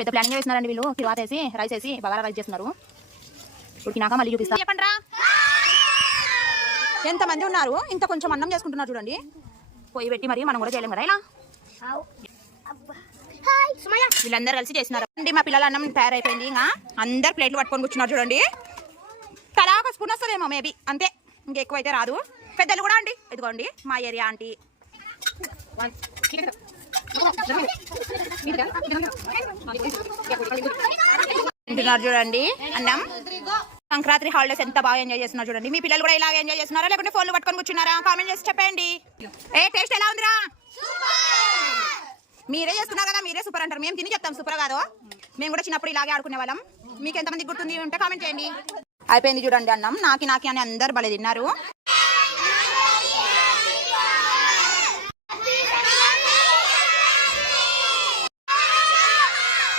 పెద్ద ప్లానింగ్ వేస్తున్నారండి వీళ్ళు. తిరువాత వేసి రైస్ వేసి బగారా రైస్ చేస్తున్నారు. ఉడికినాక మళ్ళీ చూపిస్తా. చెప్పండి రా, ఎంతమంది ఉన్నారు, ఇంత కొంచెం అన్నం చేసుకుంటున్నారు చూడండి. పొయ్యి పెట్టి మరి మనం కూడా చేయలేం కదా ఇలా. వీళ్ళందరూ కలిసి చేస్తున్నారు అండి. మా పిల్లల అన్నం తయారైపోయింది. ఇంకా అందరు ప్లేట్లు పట్టుకొని కూర్చున్నారు చూడండి. తలా ఒక స్పూన్ వస్తుందేమో మేబీ, అంతే, ఇంకెక్కువ అయితే రాదు. పెద్దలు కూడా అండి, ఇదిగోండి మా ఏరియా ఆంటీ తింటున్నారు చూడండి అన్నం. సంక్రాంతి హాలిడేస్ ఎంత బాగా ఎంజాయ్ చేస్తున్నారు చూడండి. మీ పిల్లలు కూడా ఇలాగ ఎంజాయ్ చేస్తున్నారా, లేకుంటే ఫోన్లు పట్టుకొని కూర్చున్నారా? కామెంట్ చేసి చెప్పండి. టేస్ట్ ఎలా ఉందిరా? మీరే చేస్తున్నారు కదా, మీరే సూపర్ అంటారు. మేము తిని చెప్తాం సూపర్ కాదు. మేము కూడా చిన్నప్పుడు ఇలాగే ఆడుకునే వాళ్ళం. మీకు ఎంతమంది గుర్తుంది ఉంటే కామెంట్ చేయండి. అయిపోయింది చూడండి అన్నం. నాకి అని అందరు భలే తిన్నారు.